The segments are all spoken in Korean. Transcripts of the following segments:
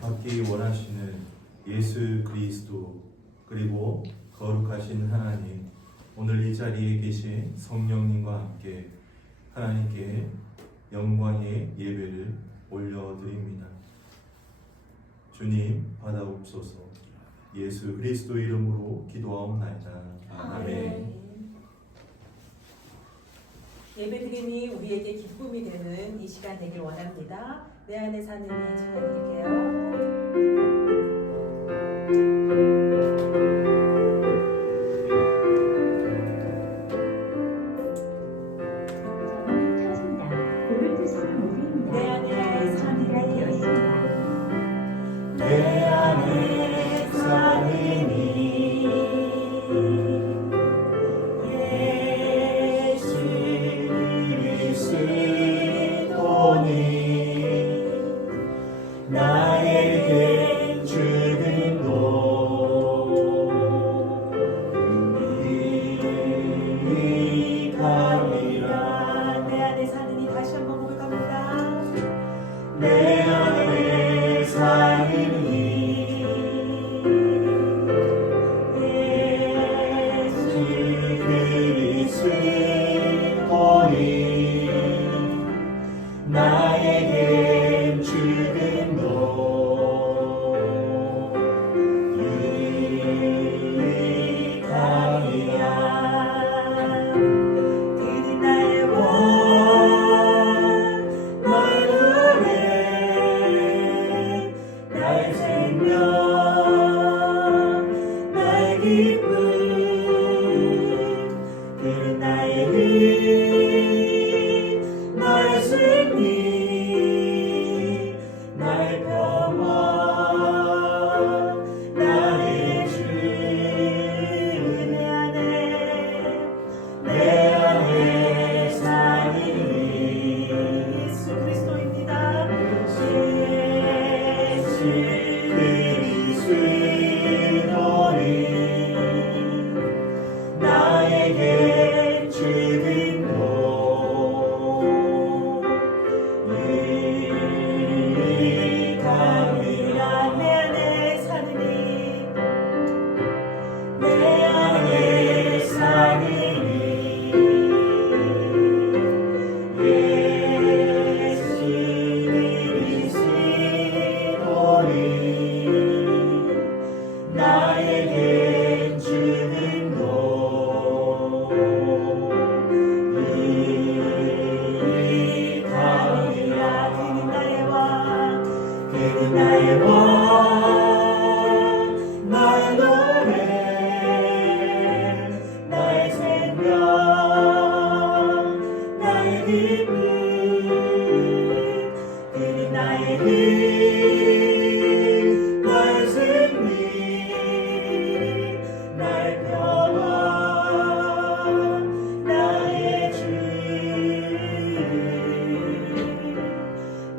받기 원하시는 예수 그리스도 그리고 거룩하신 하나님, 오늘 이 자리에 계신 성령님과 함께 하나님께 영광의 예배를 올려드립니다. 주님 받아옵소서. 예수 그리스도 이름으로 기도하옵나이다. 아멘. 예배드림이 우리에게 기쁨이 되는 이 시간 되길 원합니다. 내 안에 사는 이 찬양드릴게요. 내 안에 사는 내 안에 사는 예수 그리스도니 나에게 죽은 이감이라. 내 안에 사는 이 다시 한번 고백합니다. 내 안에 사는 예수 그리스도니 나에게 죽은 유익함이라. 그는 나의 원, 나의 노래, 나의 생명, 나의 기쁨, 그는 나의 힘, 나의 승리, 나의 평화, 나의 주. 내 안에 사는 예수 그리스도입니다. 예수 그리스도니 나에게 죽은 유익함이라. 내 안에 사는 내 안에 사는 예수 그리스도니 나에게 죽은 유익함이라. 그는 나의 왕, 그는 나의 왕, 나의 노래, 나의 생명, 나의 기쁨, 그는 나의 힘, 나의 승리, 나의 평화, 나의 주.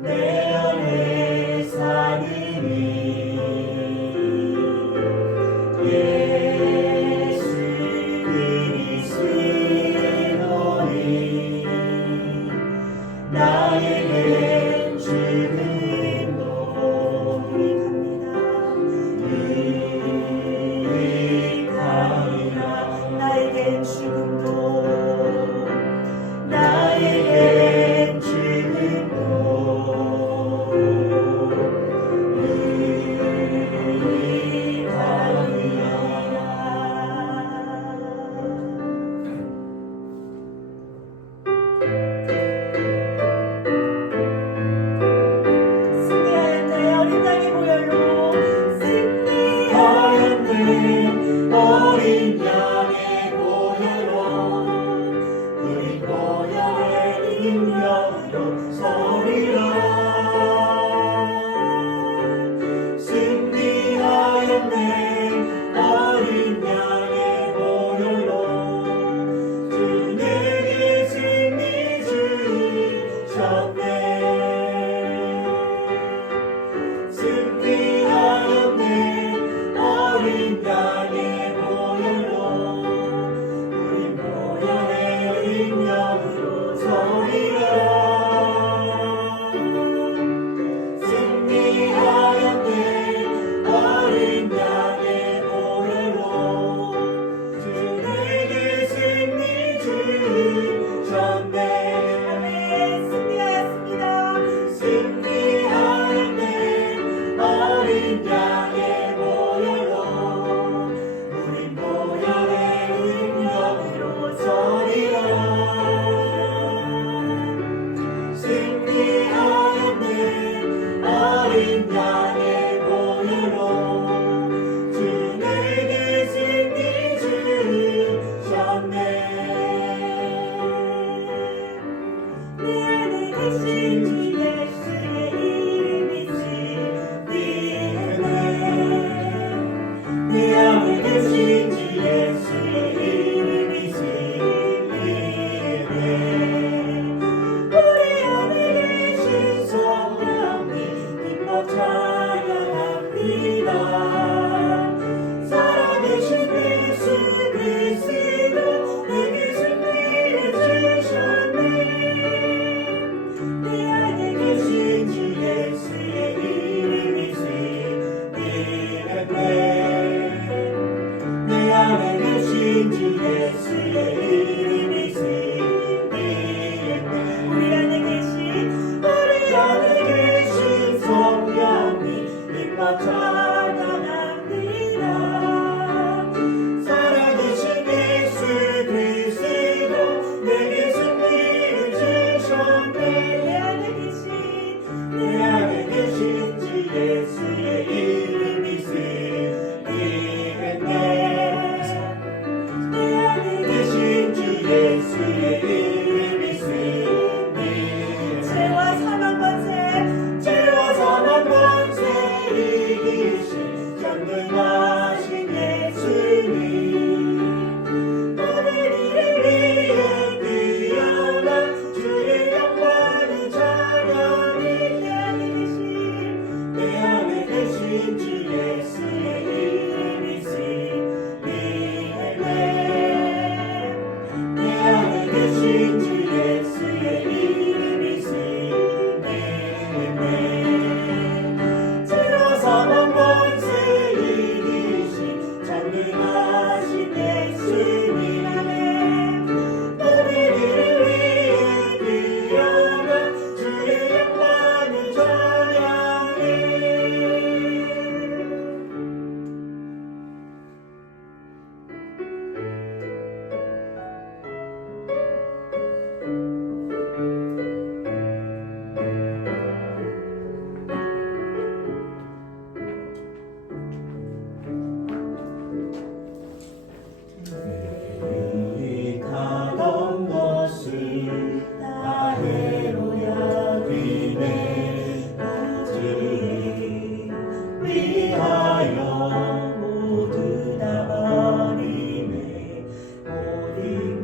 내 안에 사는 예수 그리스도니 나에게 죽은 유익함이라. 나에겐 죽음도 나에게 죽음도 승리하였네 어린 양의 보혈로 승리하였네 어린 양의 보혈로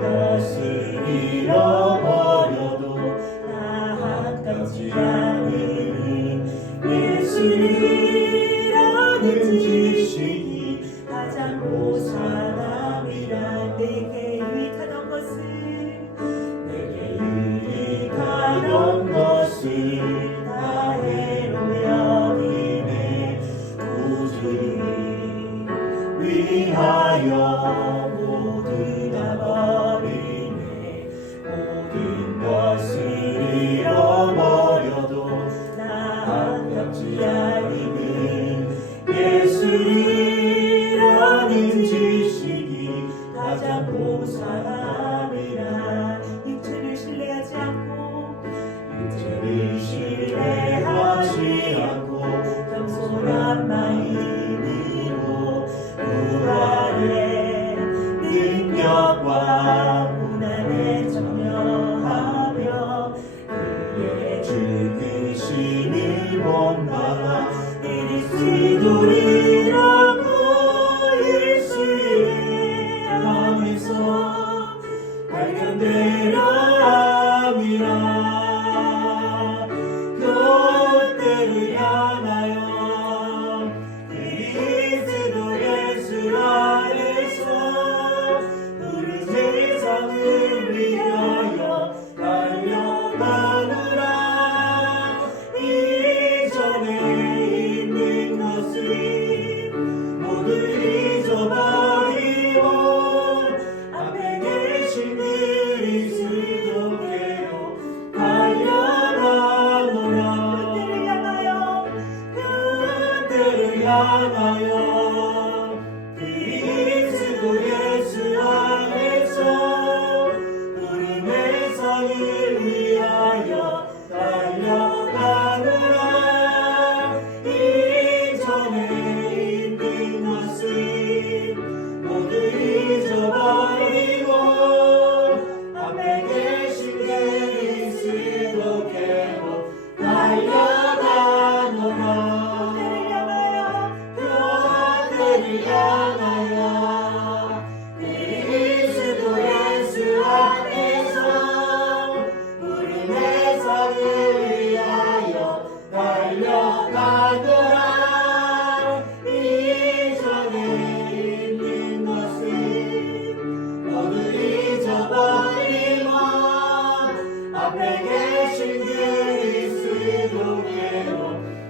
것을 잃어버려도 나 아깝지 않은 예수라는 지식이 가장 고사람이라. 내게 유익하던 것을 내게 유익하던 것을 다 해로 여기네. 구주를 위하여 모두 다 버리네. 모든 것을 잃어버려도 나 아깝지 않은 예수라는 지식이 가장 고사람이라. 육체를 신뢰하지 않고 육체를 신뢰하지 않고 겸손한 마음으로 부활의 능력과 고난에 참여하며 그의 죽으심을 본받아 그리스도이라고 일수의 안에서 발견되려 함이라. 그때를 향하여 그리스도 예수 안에서 푸른 세상을 위하여 달려가노라. 이전에 있는 것을 모두 잊어버리고 앞에 계신 그리스도께로 달려가노라. 그때를 향하여 그리스도 예수 안에서 푸른 세상을 위하여 달려가노라. 이전에 있는 것을 모두 잊어버리고 앞에 계신 그리스도께로 달려가노라. 그때를 향하여 그리스도 예수 안에서 푸른 세상을 위하여 달려가노라. 이전에 있는 것을 모두 잊어버리고 앞에 계신 그리스도께로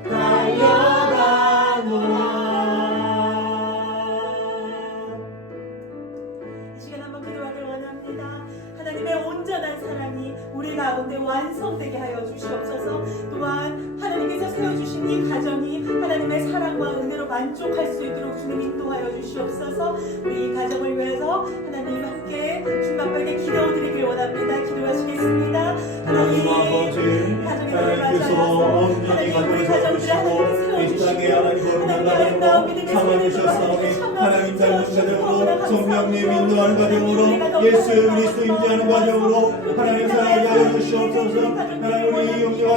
달려가노라. 이 시간 한번 기도하길 원합니다. 하나님의 온전한 사랑이 우리 가운데 완성되게 하여 주시옵소서. 또한 하나님께서 세워주신 이 가정이 하나님의 사랑과 은혜로 만족할 수 있도록 주님 인도하여 주시옵소서. 우리 이 가정을 위해서 하나님 함께 주님 앞에 기도드리길 원합니다. 기도하시겠습니다. 하나님 아버지, 하나님께서 온전히 가정을 세워주시고 이 땅에 하나님 거룩한 가정으로 삼아주셨사오니 하나님 닮은 가정으로 성령님 인도하는 가정으로 예수 그리스도 임재하는 가정으로 하나님 사랑하게 하여 주시옵소서. 하나님 우리 영접한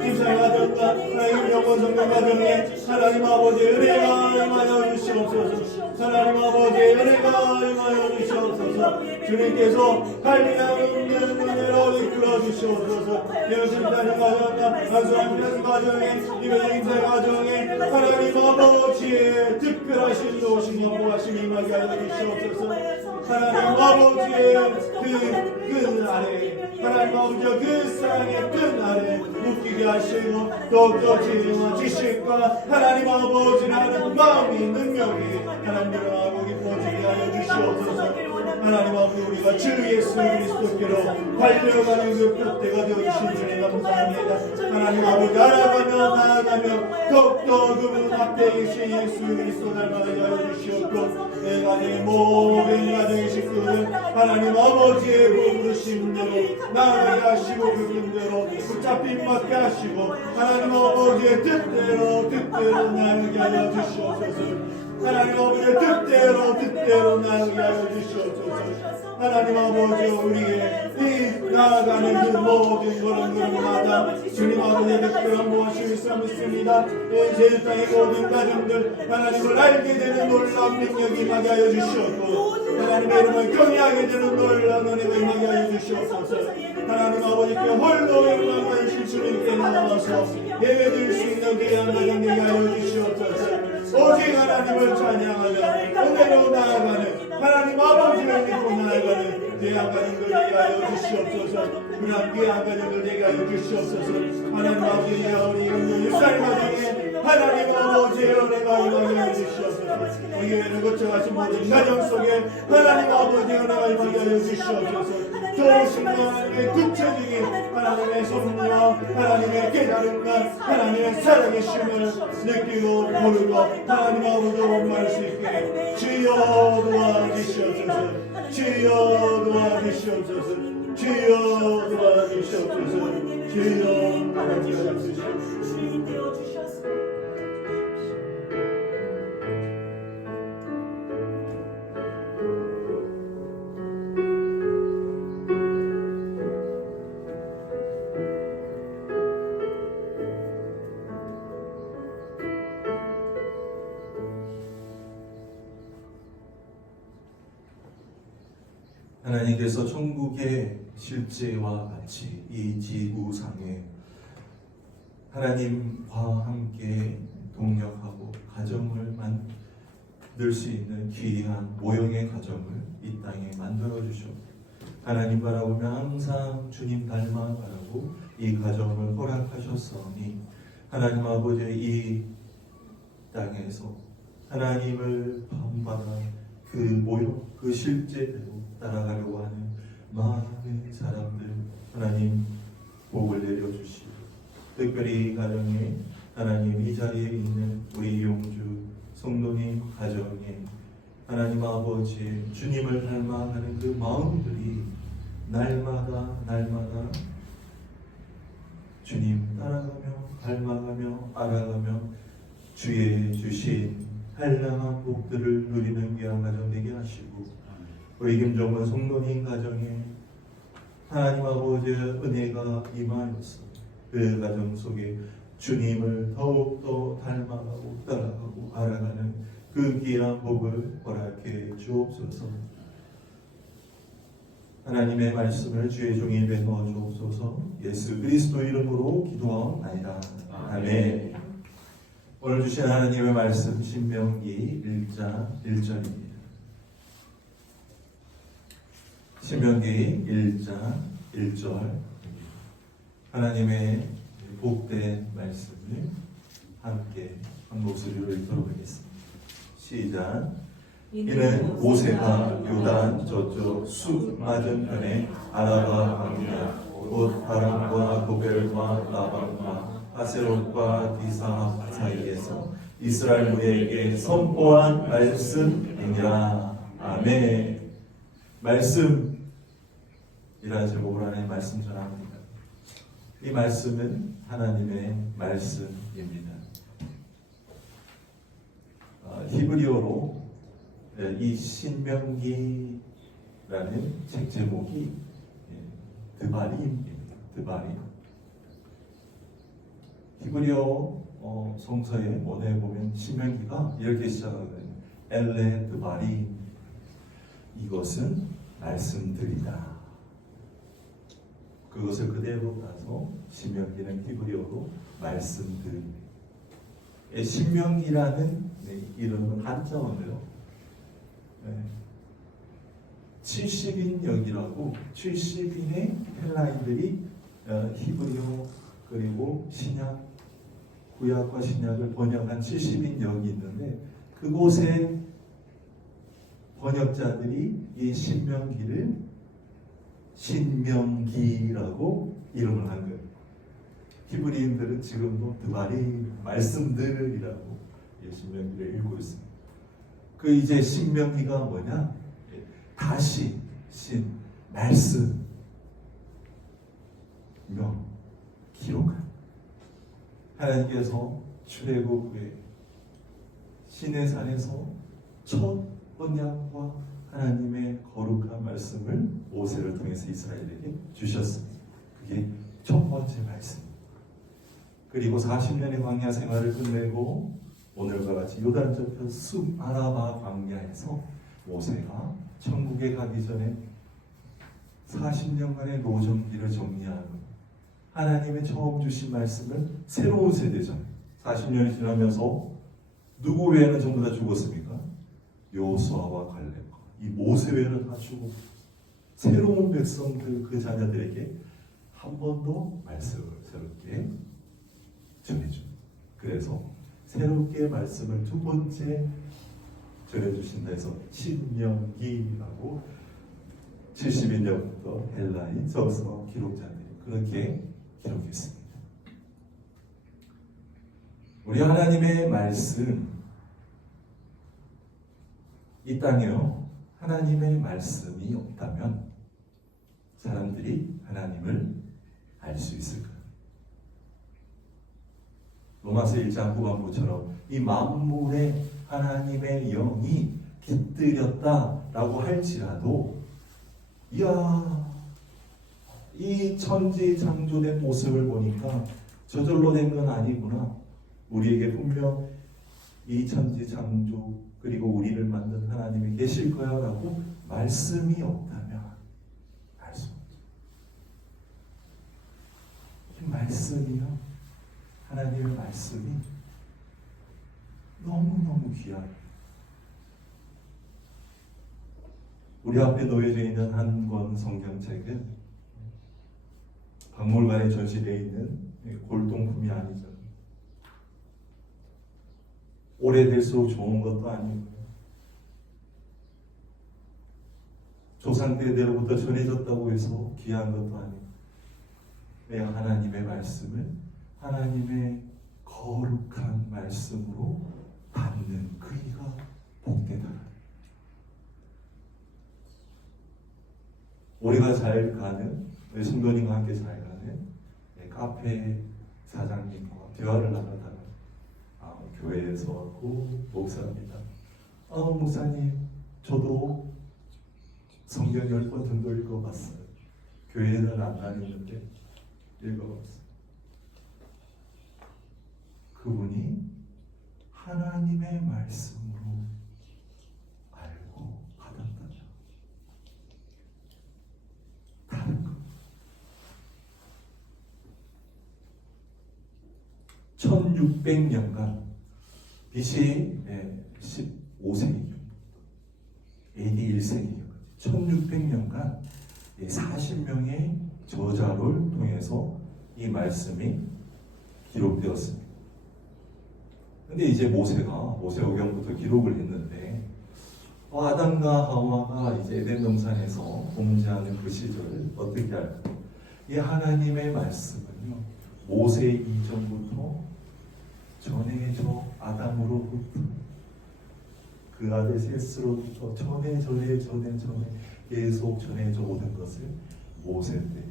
김사의 가정과 하나님 영원 성령 가정에 하나님 아버지 은혜가 임하여 주시옵소서. 하나님 아버지 은혜가 임하여 주시옵소서. 주님께서 갈비나 없는 은혜로 이끌어 주시옵소서. 예수님의 가정과 가수하는 가정에 이런 인생 가정에 하나님 아버지의 특별하신 도우심 영보하심 임하게 하여 주시옵소서. 하나님 아버지의 그 아래 하나님 아버지의 그 사랑의 끈 아래 묶이게 하시고 더욱더 지식과 하나님 아버지라는 마음이 능력이 하나님 드러나고 깊어지게 하여 주시옵소서. 하나님 아버지 우리가 주 예수 그리스도께로 달려가는 그 뼈대가 되어주신 주님 감사합니다. 하나님 아버지 나아가며 더욱더 그분 앞에 계신 예수 그리스도 닮아가게 하여 주시옵고 내가 내 모든 가정의 식구들 하나님 아버지의 부르심대로 나아가게 하시고 그분대로 붙잡힘 받게 하시고 하나님 아버지의 뜻대로 나아가게 하여 주시옵소서. 하나님 아버지의 뜻대로 나아가게 하여 주시옵소서. 하나님 아버지 우리의 이 나아가는 그 모든 걸음들마다 주님 아버지의 특별한 무엇이 있어 믿습니다. 이 제일 땅의 모든 가정들 하나님을 알게 되는 놀라운 능력이 임하게 하여 주시옵고 하나님의 이름을 경외하게 되는 놀라운 은혜가 임하게 하여 주시옵소서. 하나님 아버지께 홀로 영광을 주님께 나와서 예배드릴 수 있는 귀한 가정 되게 하여 주시옵소서. 오직 하나님을 찬양하며 은혜로 나아가는 하나님 아버지를 믿고 나아가는 귀한 가정들 되게 하여 주시옵소서. 그냥 귀한 가정들 되게 하여 주시옵소서. 하나님 아버지의 우리 일살 가정에 하나님 아버지의 은혜가 임하게 하여 주시옵소서. 우리 교회를 거쳐가신 모든 가정 속에 하나님 아버지의 은혜가 임하게 하여 주시옵소서. 좋으신 하나님의 구체적인 하나님의 섭리와 하나님의 깨달음과 하나님의 살아계심을 느끼고 모르고 하나님 아버지로 원망할 수 있게 주여 도와주시옵소서. 주여 도와주시옵소서. 주여 도와주시옵소서. 주여 도와주시옵소서. 주인 되어 주셨습니다. 하나님께서 천국의 실제와 같이 이 지구상에 하나님과 함께 동력하고 가정을 만들 수 있는 귀한 모형의 가정을 이 땅에 만들어 주셨고 하나님 바라보며 항상 주님 닮아 바라고 이 가정을 허락하셨으니 하나님 아버지의 이 땅에서 하나님을 본받아 그 모형 그 실제대로 따라가려고 하는 많은 사람들 하나님 복을 내려주시고 특별히 이 가정에 하나님 이 자리에 있는 우리 용주 성도님 가정에 하나님 아버지 주님을 닮아가는 그 마음들이 날마다 주님 따라가며 닮아가며 알아가며 주의 주신 한량한 복들을 누리는 귀한 가정 되게 하시고 우리 김정은 성도님 가정에 하나님 아버지의 은혜가 임하여서 그 가정 속에 주님을 더욱더 닮아가고 따라가고 알아가는 그 귀한 복을 허락해 주옵소서. 하나님의 말씀을 주의 종이 배워 주옵소서. 예수 그리스도 이름으로 기도하옵나이다. 아멘. 오늘 주신 하나님의 말씀 신명기 1장 1절입니다. 신명기 1장 1절 하나님의 복된 말씀을 함께 한 목소리로 읽도록 하겠습니다. 시작. 이는 모세가 요단 저쪽 숲 맞은편에 아라바 광야 곧 바람과 도벨과 라반과 하세롯과 디사 사이에서 이스라엘 무리에게 선포한 말씀이니라. 아멘. 말씀이라는 제목으로 하나님의 말씀 전합니다. 이 말씀은 하나님의 말씀입니다. 히브리어로 이 신명기라는 책 제목이 드바림입니다. 드바림. 히브리어 성서의 원어에 보면 신명기가 이렇게 시작하거든요. 엘레 드바림. 이것은 말씀들이다. 그것을 그대로 따서 신명기는 히브리어로 말씀들. 신명기라는 이름은 한자어인데요. 70인역이라고 70인의 헬라인들이 히브리어 그리고 신약 구약과 신약을 번역한 70인역이 있는데 그곳에 번역자들이 이 신명기를 신명기라고 이름을 한 거예요. 히브리인들은 지금도 드바림 말씀들이라고 신명기를 읽고 있습니다. 그 이제 신명기가 뭐냐? 다시 신 말씀 명 기록한 하나님께서 출애굽 후에 시내산에서 첫 언약과 하나님의 거룩한 말씀을 모세를 통해서 이스라엘에게 주셨습니다. 그게 첫 번째 말씀입니다. 그리고 40년의 광야 생활을 끝내고 오늘과 같이 요단 저편 숲 아라바 광야에서 모세가 천국에 가기 전에 40년간의 노정기를 정리하고 하나님의 처음 주신 말씀을 새로운 세대잖아요. 40년이 지나면서 누구 외에는 전부 다 죽었습니까? 여호수아와 갈렙과 이 모세 외에는 다 죽고 새로운 백성들 그 자녀들에게 한 번 더 말씀을 새롭게 전해줍니다. 그래서 새롭게 말씀을 두 번째 전해주신다 해서 신명기라고 70년부터 헬라인 서서 기록자들이 그렇게 기록했습니다. 우리 하나님의 말씀, 이 땅에요 하나님의 말씀이 없다면 사람들이 하나님을 알 수 있을까요? 로마서 1장 후반부처럼 이 만물에 하나님의 영이 깃들였다라고 할지라도 이야 이 천지 창조된 모습을 보니까 저절로 된 건 아니구나. 우리에게 분명 이 천지 창조 그리고 우리를 만든 하나님이 계실 거야 라고 말씀이 없다면 알 수 없죠. 이 말씀이요 하나님의 말씀이 너무너무 귀하다. 우리 앞에 놓여져 있는 한 권 성경책은 박물관에 전시되어 있는 골동품이 아니죠. 오래될수록 좋은 것도 아니고 조상 대대로부터 전해졌다고 해서 귀한 것도 아니고 그냥 하나님의 말씀을 하나님의 거룩한 말씀으로 받는 그이가 복되다. 우리가 잘 가는 우리 성도님과 함께 잘 가는 카페 사장님과 대화를 나누다가 교회에서 왔고 목사입니다. 목사님 저도 성경 10번 정도 읽어봤어요. 교회는 안 다니는데 읽어봤어요. 그분이 하나님의 말씀으로 알고 받았다면 다른 것. 1600년간 BC 15세기경 AD 1세기경 1600년간 40명의 저자를 통해서 이 말씀이 기록되었습니다. 근데 이제 모세오경부터 기록을 했는데 아담과 하와가 이제 에덴 동산에서 범죄하는 그 시절을 어떻게 할까요? 이 하나님의 말씀은요 모세 이전부터 전해져 아담으로부터 그 아들 셋으로부터 전에 계속 전해져 오는 것을 모세 때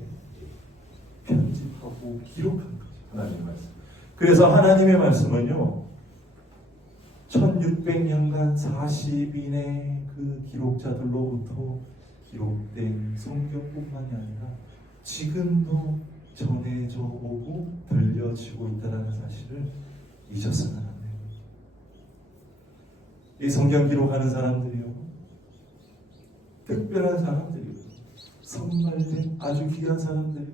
편집하고 기록한 거죠. 하나님의 말씀. 그래서 하나님의 말씀은요 1600년간 40인의 그 기록자들로부터 기록된 성경뿐만이 아니라 지금도 전해져 오고 들려지고 있다는 사실을 잊었으면 안 돼요. 이 성경 기록하는 사람들이요 특별한 사람들이요 선발된 아주 귀한 사람들이요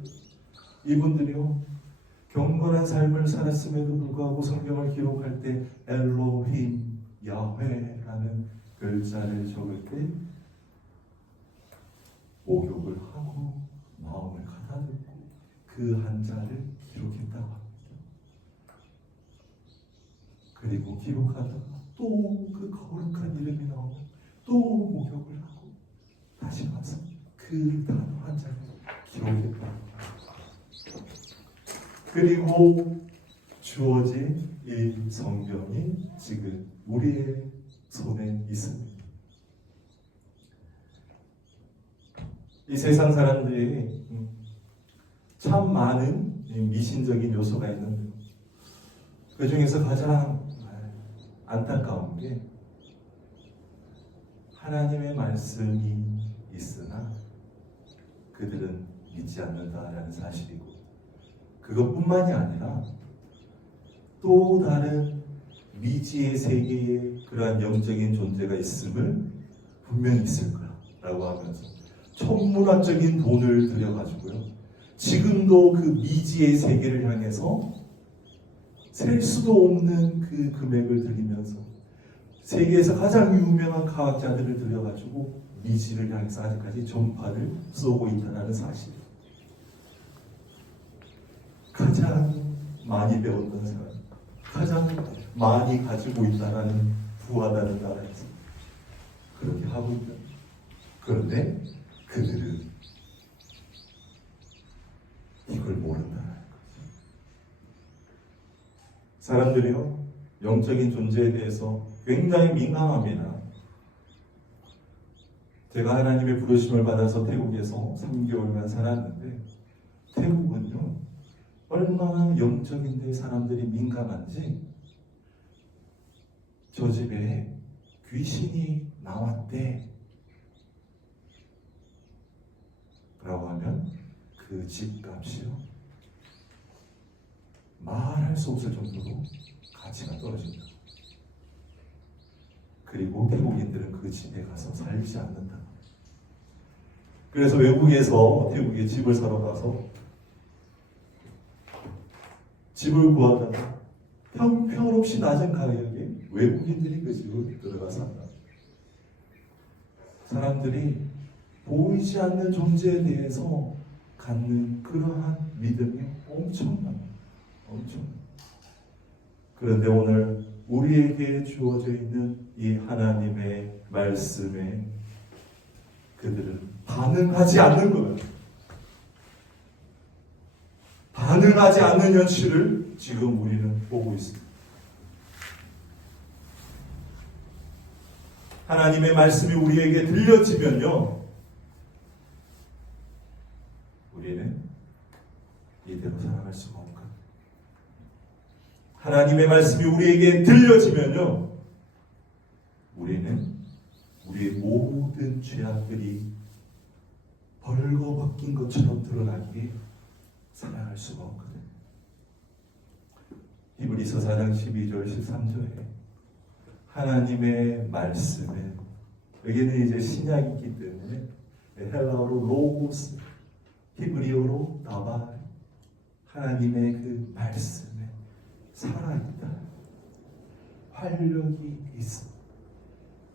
이분들이요 경건한 삶을 살았음에도 불구하고 성경을 기록할 때 엘로힘 야훼라는 글자를 적을 때 목욕을 하고 마음을 가다듬고 그 한자를 기록했다고 합니다. 그리고 기록하다가 또 그 거룩한 이름이 나오면 또 목욕을 하고 다시 와서 그 단어 한자를 기록했다고 합니다. 그리고 주어진 이 성경이 지금 우리의 손에 있습니다. 이 세상 사람들이 참 많은 미신적인 요소가 있는데 그 중에서 가장 안타까운 게 하나님의 말씀이 있으나 그들은 믿지 않는다라는 사실이고, 그것뿐만이 아니라 또 다른 미지의 세계에 그러한 영적인 존재가 있음을 분명히 있을 거라고 하면서 천문학적인 돈을 들여가지고요, 지금도 그 미지의 세계를 향해서 셀 수도 없는 그 금액을 들이면서 세계에서 가장 유명한 과학자들을 들여가지고 미지를 향해서 아직까지 전파를 쏘고 있다는 사실. 가장 많이 배웠던 사람, 가장 많이 가지고 있다는 부하다는 나라에서 그렇게 하고 있다. 그런데 그들은 이걸 모른다는 거죠. 사람들이요, 영적인 존재에 대해서 굉장히 민감합니다. 제가 하나님의 부르심을 받아서 태국에서 3개월간 살았는데, 태국은요, 얼마나 영적인데 사람들이 민감한지, 저 집에 귀신이 나왔대 라고 하면 그 집값이요, 말할 수 없을 정도로 가치가 떨어진다. 그리고 태국인들은 그 집에 가서 살지 않는다. 그래서 외국에서 태국에 집을 사러 가서 집을 구하다가 형편없이 낮은 가격에 외국인들이 그 집을 들어가 산다. 사람들이 보이지 않는 존재에 대해서 갖는 그러한 믿음이 엄청납니다. 엄청. 그런데 오늘 우리에게 주어져 있는 이 하나님의 말씀에 그들은 반응하지 않는 거예요. 반응하지 않는 현실을 지금 우리는 보고 있습니다. 하나님의 말씀이 우리에게 들려지면요, 우리는 이대로 살아갈 수가 없거든요. 하나님의 말씀이 우리에게 들려지면요, 우리는 우리의 모든 죄악들이 벌거벗긴 것처럼 드러나기에 살아갈 수가 없거든요. 히브리서 4장 12절 13절에 하나님의 말씀에, 여기는 이제 신약이기 때문에 헬라어로 로고스, 히브리어로 다발, 하나님의 그 말씀에 살아있다, 활력이 있어,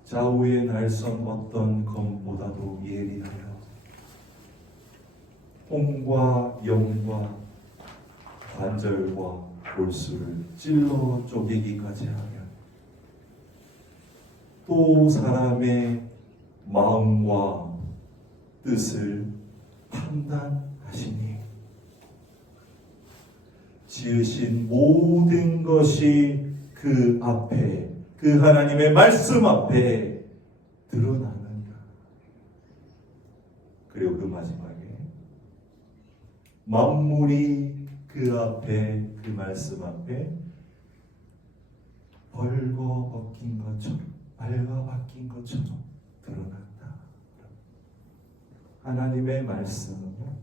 좌우의 날선 어떤 검보다도 예리하여 홍과 영과 관절과 골수를 찔러 쪼개기까지 하며 또 사람의 마음과 뜻을 판단하시니 지으신 모든 것이 그 앞에, 그 하나님의 말씀 앞에 드러나는가. 그리고 그 마지막에 만물이 그 앞에, 그 말씀 앞에 벌거벗긴 것처럼, 밝아바뀐 것처럼 드러난다. 하나님의 말씀은요,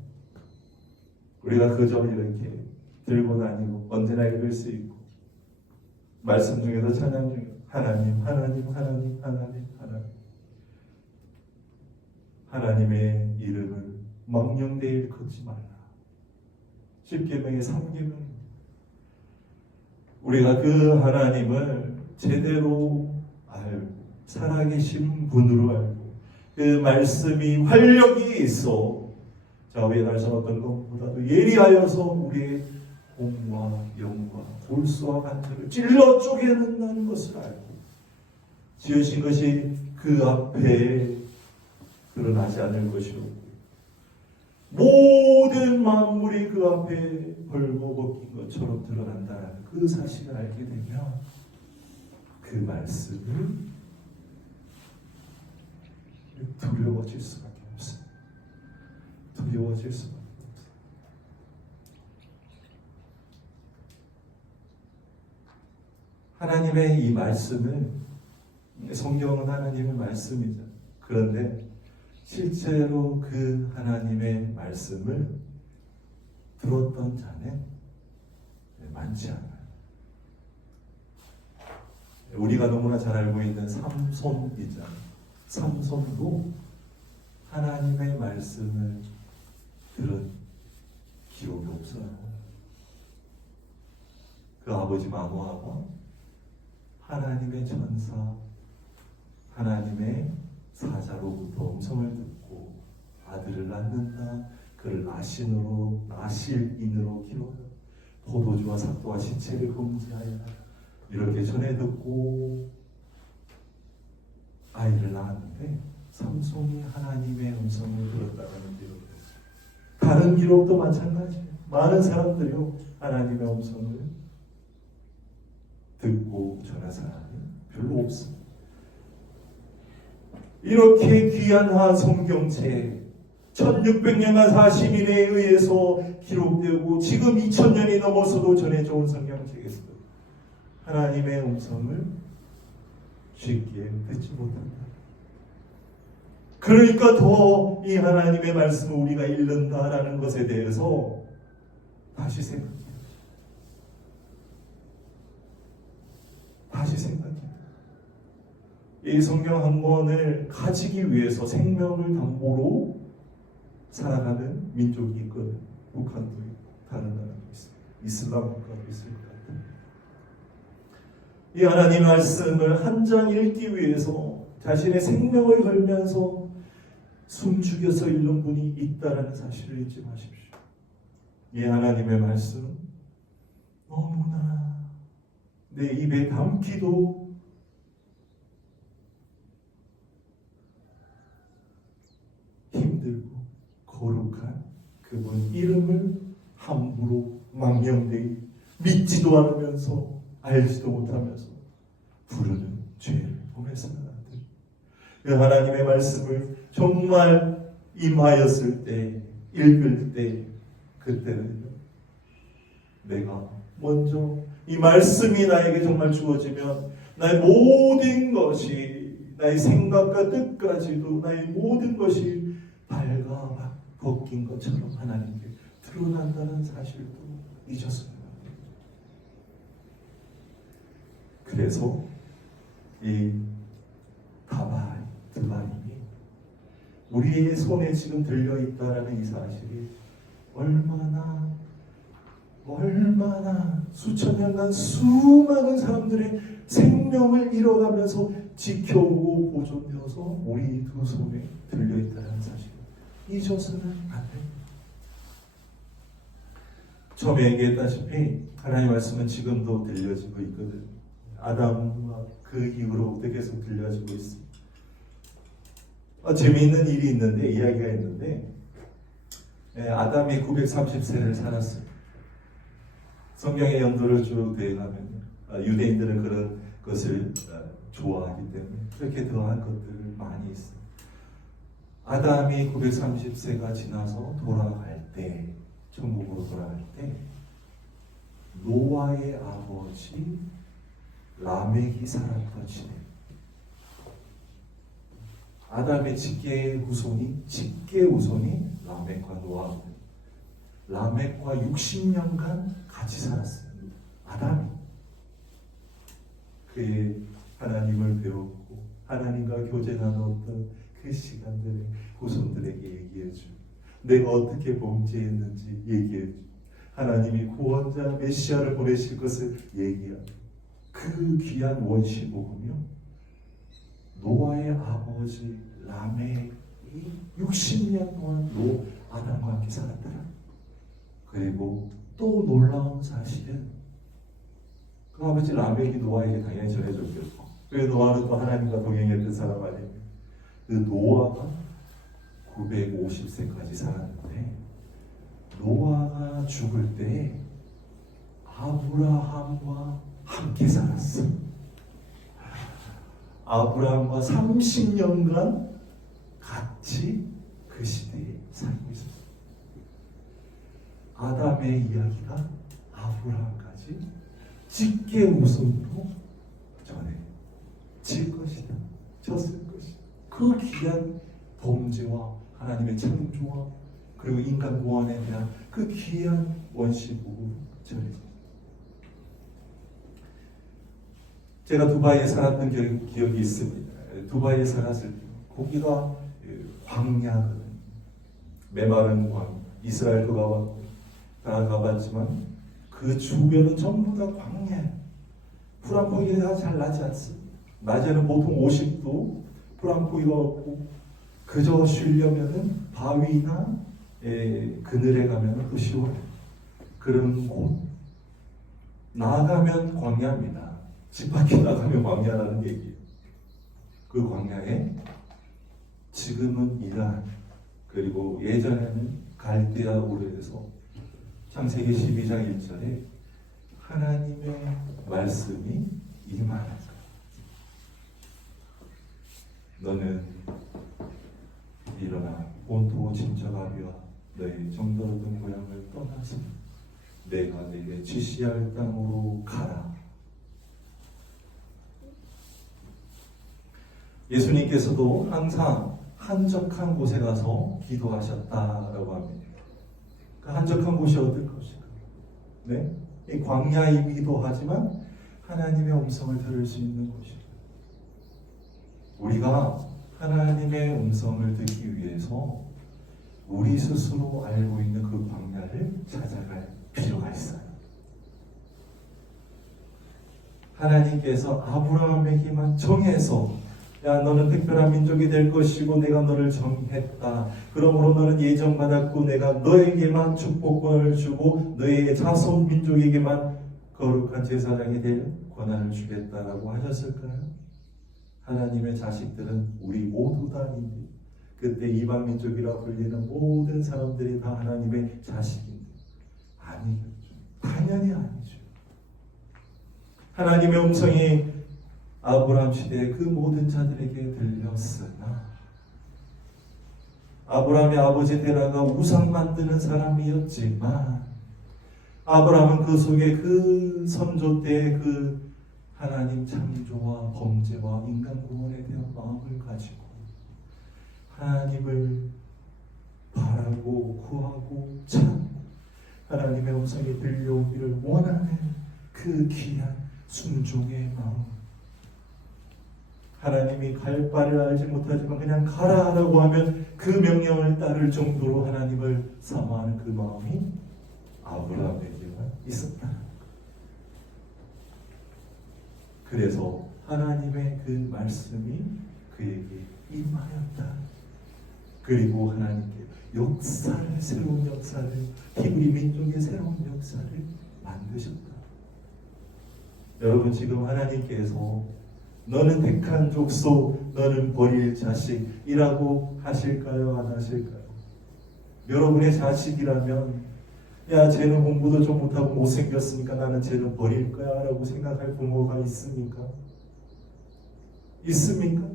우리가 그저 이렇게 들고 다니고 언제나 읽을 수 있고, 말씀 중에서 찬양 중에 하나님, 하나님, 하나님, 하나님, 하나님, 하나님의 이름을 망령되이 일컫지 말라. 10계명의 3계명입니다. 우리가 그 하나님을 제대로 알고 살아계신 분으로 알고 그 말씀이 활력이 있어 좌우에 날선 어떤 것보다도 예리하여서 우리의 몸과 영과 골수와 관절을 찔러 쪼개는다는 것을 알고 지으신 것이 그 앞에 드러나지 않을 것이고 모든 만물이 그 앞에 벌거벗긴 것처럼 드러난다는 그 사실을 알게 되면 그 말씀을 두려워질 수밖에 없습니다. 두려워질 수밖에 없습니다. 하나님의 이 말씀은, 성경은 하나님의 말씀이죠. 그런데 실제로 그 하나님의 말씀을 들었던 자는 많지 않아요. 우리가 너무나 잘 알고 있는 삼손이잖아요. 삼손도 하나님의 말씀을 들은 기록이 없어요. 그 아버지 마노아가 하나님의 천사, 하나님의 사자로부터 음성을 듣고 아들을 낳는다. 그를 나실인으로 키워라. 포도주와 삭도와 시체를 금지하여라. 이렇게 전해 듣고 아이를 낳았는데 삼손이 하나님의 음성을 들었다는 기록이 있어요. 다른 기록도 마찬가지예요. 많은 사람들이요 하나님의 음성을 듣고 전한 사람이 별로 없습니다. 이렇게 귀한 성경책 1600년간 사시민에 의해서 기록되고 지금 2000년이 넘어서도 전해져 온 성경책에서 하나님의 음성을 쉽게 듣지 못한다. 그러니까 더 이 하나님의 말씀을 우리가 읽는다라는 것에 대해서 다시 생각해요. 이 성경 한 권을 가지기 위해서 생명을 담보로 살아가는 민족이 있거든. 북한도 있고 다른 나라도 있어요. 이슬람 국가도 있을 것 같아요. 이 하나님 말씀을 한 장 읽기 위해서 자신의 생명을 걸면서 숨 죽여서 읽는 분이 있다라는 사실을 잊지 마십시오. 이 하나님의 말씀 너무나 내 입에 담기도 힘들고 거룩한 그분 이름을 함부로 망령되이 믿지도 않으면서 알지도 못하면서 부르는 죄를 범해서는 안 돼. 그 하나님의 말씀을 정말 임하였을 때, 읽을 때, 그때는 내가 먼저 이 말씀이 나에게 정말 주어지면 나의 모든 것이, 나의 생각과 뜻까지도 나의 모든 것이 밝아 벗긴 것처럼 하나님께 드러난다는 사실도 잊었습니다. 그래서 이 드바림이 우리의 손에 지금 들려있다라는 이 사실이 얼마나 수천 년간 수많은 사람들의 생명을 잃어가면서 지켜오고 보존되어서 우리 두 손에 들려있다는 사실 잊어서는 안 됩니다. 처음에 얘기했다시피 하나님의 말씀은 지금도 들려지고 있거든요. 아담과 그 이후로부터 계속 들려지고 있습니다. 재미있는 일이 있는데, 이야기가 있는데, 아담이 930세를 살았어요. 성경의 연도를 쭉 대가면 유대인들은 그런 것을 좋아하기 때문에 그렇게 더한 것들을 많이 있어요. 아담이 930세가 지나서 돌아갈 때, 천국으로 돌아갈 때 노아의 아버지 라멕이 살았던 시대. 아담의 직계 후손이 라멕과 노아입니다. 라멕과 60년간 같이 살았어요. 아담이. 그의 하나님을 배웠고 하나님과 교제 나눴던 그 시간들에 후손들에게 얘기해주고 내가 어떻게 범죄했는지 얘기해주고 하나님이 구원자 메시아를 보내실 것을 얘기하고 그 귀한 원시복음이요 노아의 아버지 라멕이 60년 동안 아담과 함께 살았더라. 그리고 또 놀라운 사실은 그 아버지 라멕이 노아에게 당연히 전해줬겠고 왜 노아는 또 하나님과 동행했던 사람 아닙니까? 그 노아가 950세까지 살았는데 노아가 죽을 때 아브라함과 함께 살았어. 아브라함과 30년간 같이 그 시대에 살고 있었어. 아담의 이야기가 아브라함까지 직계 우선으로 전해질 것이다. 졌을 것이다. 그 귀한 범죄와 하나님의 창조와 그리고 인간 구원에 대한 그 귀한 원시복음 전해집니다. 제가 두바이에 살았던 기억이 있습니다. 두바이에 살았을 때 거기가 광야거든요. 메마른 광야. 이스라엘도 가봤고 다 가봤지만 그 주변은 전부 다 광야예요. 풀 한 포기가 잘 나지 않습니다. 낮에는 보통 50도 풀 한 포기가 없고 그저 쉬려면은 바위나 그늘에 가면은 또 시원해요. 그런 곳 나가면 광야입니다. 집 밖에 나가면 광야라는 얘기예요. 그 광야에 지금은 이란 그리고 예전에는 갈대아 우르에서 창세기 12장 1절에 하나님의 말씀이 임하는 너는 일어나 온토 진저가비와 너의 정떨어진 고향을 떠나서 내가 내게 지시할 땅으로 가라. 예수님께서도 항상 한적한 곳에 가서 기도하셨다라고 합니다. 그 한적한 곳이 어떨 것일까? 네? 이 광야이기도 하지만 하나님의 음성을 들을 수 있는 곳이에요. 우리가 하나님의 음성을 듣기 위해서 우리 스스로 알고 있는 그 광야를 찾아갈 필요가 있어요. 하나님께서 아브라함에게만 정해서 야 너는 특별한 민족이 될 것이고 내가 너를 정했다. 그러므로 너는 예정받았고 내가 너에게만 축복권을 주고 너의 자손 민족에게만 거룩한 제사장이 될 권한을 주겠다라고 하셨을까요? 하나님의 자식들은 우리 모두 다인데 그때 이방 민족이라 불리는 모든 사람들이 다 하나님의 자식인데 아니겠죠. 당연히 아니죠. 하나님의 음성이 아브라함 시대의 그 모든 자들에게 들렸으나 아브라함의 아버지 데라가 우상 만드는 사람이었지만 아브라함은 그 속에 그 선조 때의 그 하나님 창조와 범죄와 인간 구원에 대한 마음을 가지고 하나님을 바라고 구하고 찾고 하나님의 음성이 들려오기를 원하는 그 귀한 순종의 마음. 하나님이 갈 바를 알지 못하지만 그냥 가라라고 하면 그 명령을 따를 정도로 하나님을 사모하는 그 마음이 아브라함에게만 있었다. 그래서 하나님의 그 말씀이 그에게 임하였다. 그리고 하나님께 역사를 새로운 역사를 히브리 민족의 새로운 역사를 만드셨다. 여러분 지금 하나님께서 너는 택한 족속, 너는 버릴 자식이라고 하실까요? 안 하실까요? 여러분의 자식이라면 야 쟤는 공부도 좀 못하고 못생겼으니까 나는 쟤는 버릴 거야 라고 생각할 부모가 있습니까? 있습니까?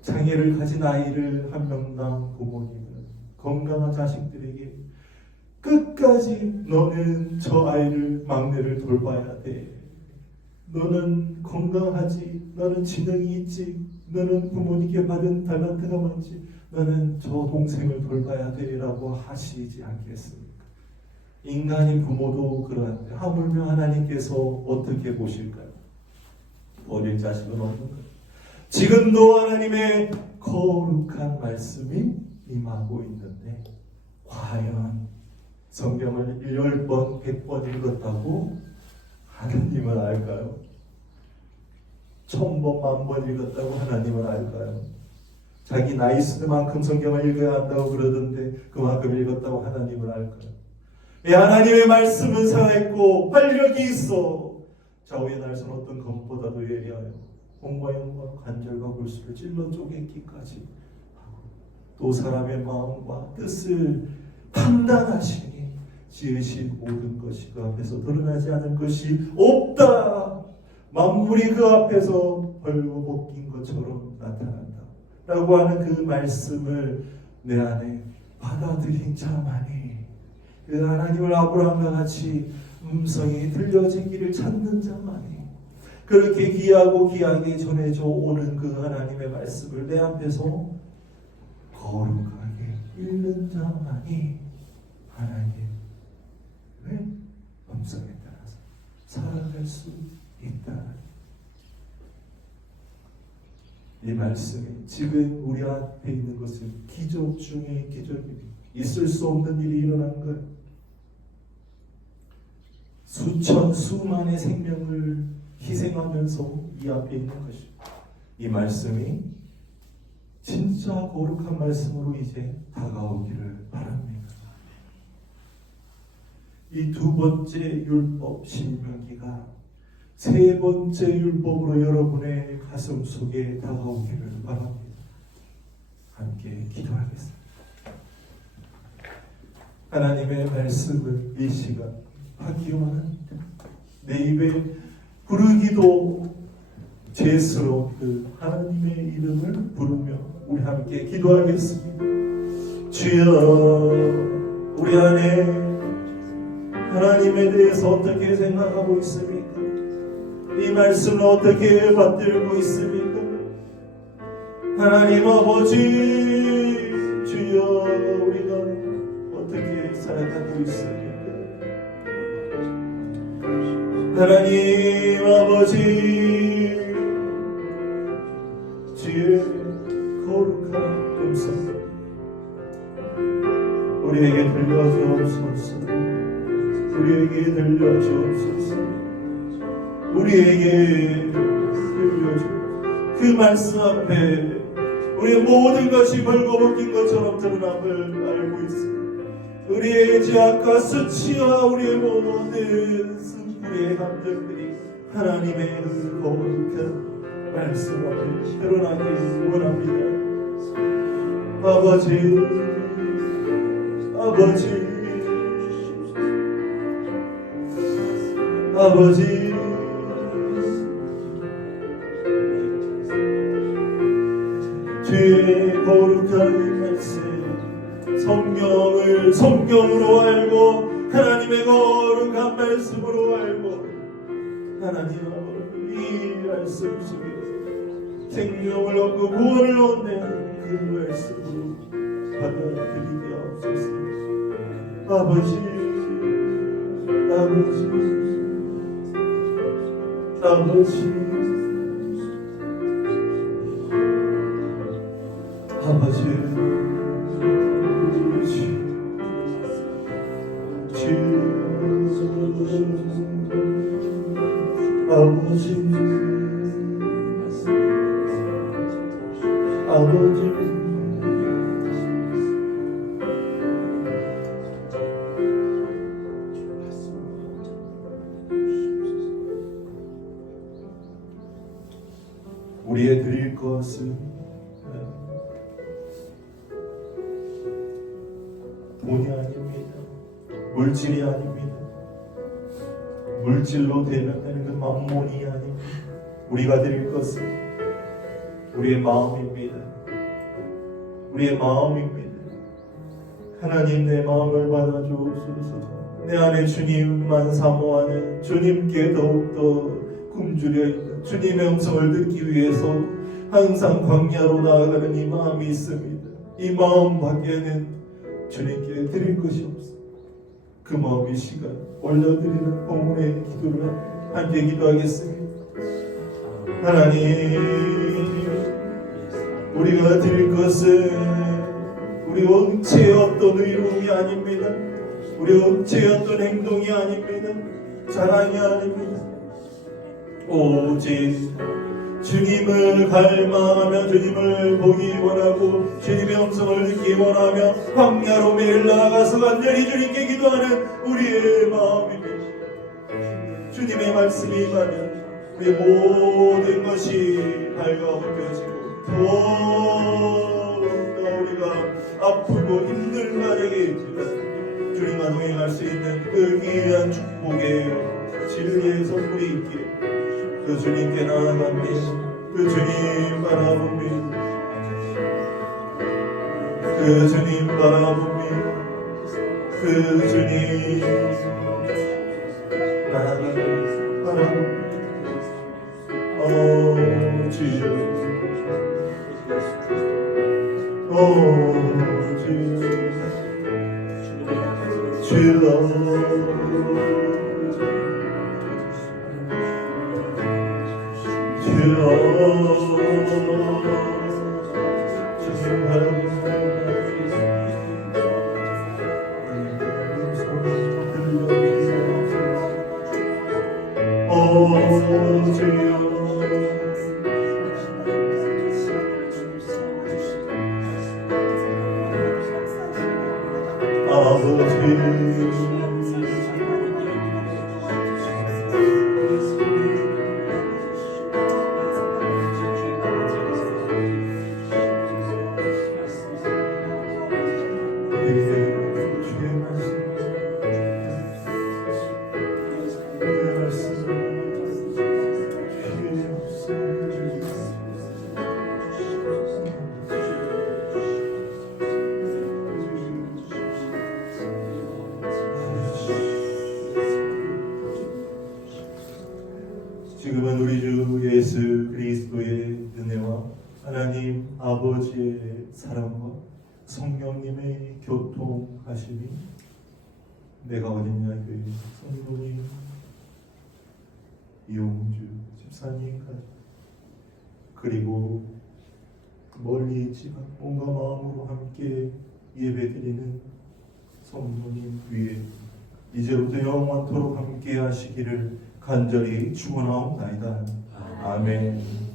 장애를 가진 아이를 한 명당 부모님은 건강한 자식들에게 끝까지 너는 저 아이를 막내를 돌봐야 돼. 너는 건강하지. 너는 지능이 있지. 너는 부모님께 받은 달란트가 많지. 너는 저 동생을 돌봐야 돼 라고 하시지 않겠습니까? 인간인 부모도 그러한데 하물며 하나님께서 어떻게 보실까요? 버릴 자식은 없는가요? 지금도 하나님의 거룩한 말씀이 임하고 있는데 과연 성경을 10번, 100번 읽었다고 하나님을 알까요? 1000번, 10,000번 읽었다고 하나님을 알까요? 자기 나이 수만큼 성경을 읽어야 한다고 그러던데 그만큼 읽었다고 하나님을 알까요? 왜 하나님의 말씀은 살아있고 활력이 있어 좌우의 날선 어떤 검보다도 예리하여 홍과 영과 관절과 골수를 찔러 쪼개기까지 하고 또 사람의 마음과 뜻을 판단하시니 지으신 모든 것이 그 앞에서 드러나지 않은 것이 없다. 만물이 그 앞에서 벌거벗긴 것처럼 나타난다 라고 하는 그 말씀을 내 안에 받아들인 자만이 그 하나님을 아브라함과 같이 음성이 들려진 길을 찾는 자만이 그렇게 귀하고 귀하게 전해져 오는 그 하나님의 말씀을 내 앞에서 거룩하게 읽는 자만이 하나님의 음성에 따라서 살아갈 수 있다. 이 말씀이 지금 우리 앞에 있는 것은 기적 중에 기적입니다. 있을 수 없는 일이 일어난 거예요. 수천 수만의 생명을 희생하면서 이 앞에 있는 것입니다. 이 말씀이 진짜 거룩한 말씀으로 이제 다가오기를 바랍니다. 이 두 번째 율법 신명기가 세 번째 율법으로 여러분의 가슴 속에 다가오기를 바랍니다. 함께 기도하겠습니다. 하나님의 말씀을 이 시간 하기로 합니다. 내 입에 부르기도 죄스러운 그 하나님의 이름을 부르며 우리 함께 기도하겠습니다. 주여, 우리 안에 하나님에 대해서 어떻게 생각하고 있습니까? 이 말씀을 어떻게 받들고 있습니까? 하나님 아버지, 주여, 우리가 어떻게 살아가고 있습니까? 하나님 아버지, 주의 거룩한 음성 우리에게 들려주옵소서. 우리에게 들려주옵소서. 우리에게 들려주 그 말씀 앞에 우리의 모든 것이 벌거벗긴 것처럼 드러남을 알고 있습니다. 우리의 죄악과 수치와 우리의 모든 우리의 감정들이 하나님의 그 거룩한 말씀 앞에 드러나길 원합니다. 아버지, 아버지, 아버지, 주의 거룩한 말씀, 성경으로 알고 하나님의 거룩한 말씀으로 알고 하나님 이 말씀 속에 생명을 얻고 구원을 얻는 그 말씀으로 받아들이게 하옵소서. 아버지, 아버지, 아버지, 아버지, 아버지, 아버지, 우리의 드릴 것은 돈이 아닙니다. 물질이 아닙니다. 물질로 대변되는 그 만몬이 아닙니다. 우리가 드릴 것은 우리의 마음입니다. 우리의 마음입니다. 하나님, 내 마음을 받아주옵소서. 내 안에 주님만 사모하는, 주님께 더욱더 굶주려 있는 주님의 음성을 듣기 위해서 항상 광야로 나아가는 이 마음이 있습니다. 이 마음 밖에는 주님께 드릴 것이 없습니다. 그 마음 이 시간 올려드리는 봉헌의 기도를 함께 기도하겠습니다. 하나님, 우리가 드릴 것은 우리 억체의 어떤 의로움이 아닙니다. 우리 억체의 어떤 행동이 아닙니다. 자랑이 아닙니다. 오직 주님을 갈망하며 주님을 보기 원하고 주님의 음성을 듣기 원하며 광야로 매일 나아가서 간절히 주님께 기도하는 우리의 마음입니다. 주님의 말씀이 임하면 우리의 모든 것이 밝아벗겨지고 더욱더 우리가 아프고 힘든 만약에 있지만 주님과 동행할 수 있는 그 귀한 축복의 진리의 선물이 있기에 그 주님께 나아갑니다. 그 주님 바라봅니다. 그 주님 바라봅니다. 그 주님 나아갑니다. 바라봅니다. 지금은 우리 주 예수 그리스도의 은혜와 하나님 아버지의 사랑과 성령님의 교통하심이 내가 어딨냐 교회 성도님 이용주 집사님까지 그리고 멀리 있지만 온과 마음으로 함께 예배드리는 성도님 위에 이제부터 영원토록 함께 하시기를 간절히 축원하옵나이다. 아멘.